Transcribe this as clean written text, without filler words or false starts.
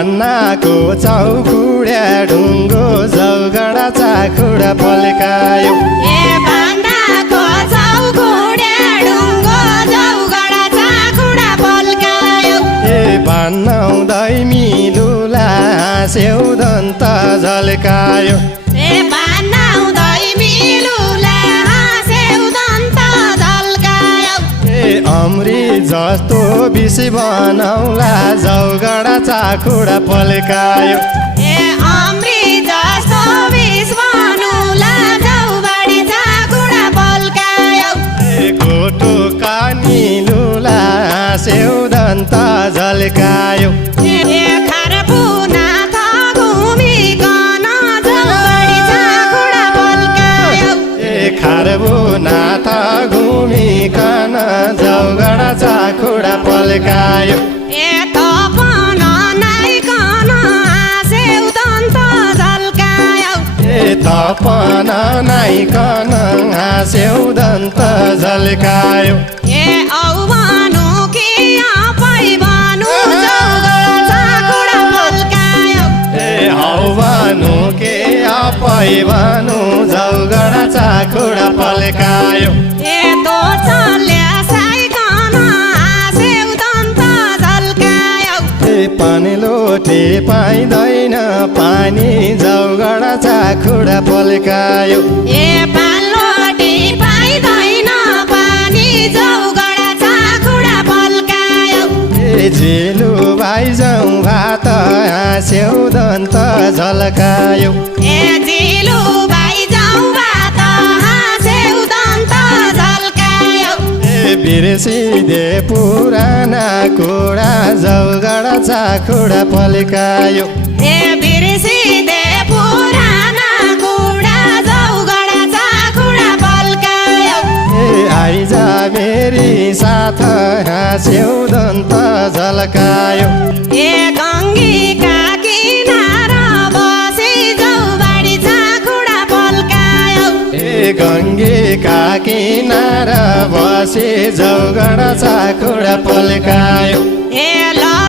भन्नाको चौखुडा ढुङ्गो जौगडा चाखुडा पल्कायो ए भन्नाको चौखुडा ढुङ्गो जौगडा चाखुडा पल्कायो ए भन्नाउँदै मिलुला हाँस्यौदन्त झल्कायो ए भन्नाउँदै मिलुला हाँस्यौदन्त झल्कायो ए अमृत जस्तो विष बनाउला जौगडा चाखुडा पल्कायो ए अमृत जस्तो विष बनाउला जौबाडी चाखुडा पल्कायो ए गोठो कानिलुला हाँस्यौदन्त झल्कायो ए खारपुना त घुमिकन जौबाडी चाखुडा पल्कायो ए खारबो नाथ घुमिकन जौगडा चाखुडा पल्कायो ए तपन नाइकन हाँस्यौदन्त झल्कायो ए तपन नाइकन हाँस्यौदन्त झल्कायो ए औवानु कि पैवानु जौगडा चाखुडा पल्कायो ए हौवानु के अपैवानु जौगडा चाखुडा पल्कायो ए तो चल्या साइकन हाँस्यौदन्त झल्कायो ए पानी लोटे पाइँदैन पानी जौगडा चाखुडा पल्कायो ए पालोटी पाइँदैन पानी जौगडा चाखुडा पल्कायो ए झेलु भाइजाउँ भात हाँस्यौदन्त झल्कायो ए जिलु भाइ जाउँबाट हाँस्यौदन्त झल्कायो ए बिर्सिदे पुराना कुरा जौगडा चाखुडा पल्कायो ए बिर्सिदे पुराना कुरा जौगडा चाखुडा पल्कायो ए आइजा मेरी साथ हाँस्यौदन्त झल्कायो ए गङ्गीका किनार बसी जौबाडी चाखुडा पल्कायो ए गङ्गेका किनार बसे जौगडा चाखुडा पल्कायो ए ल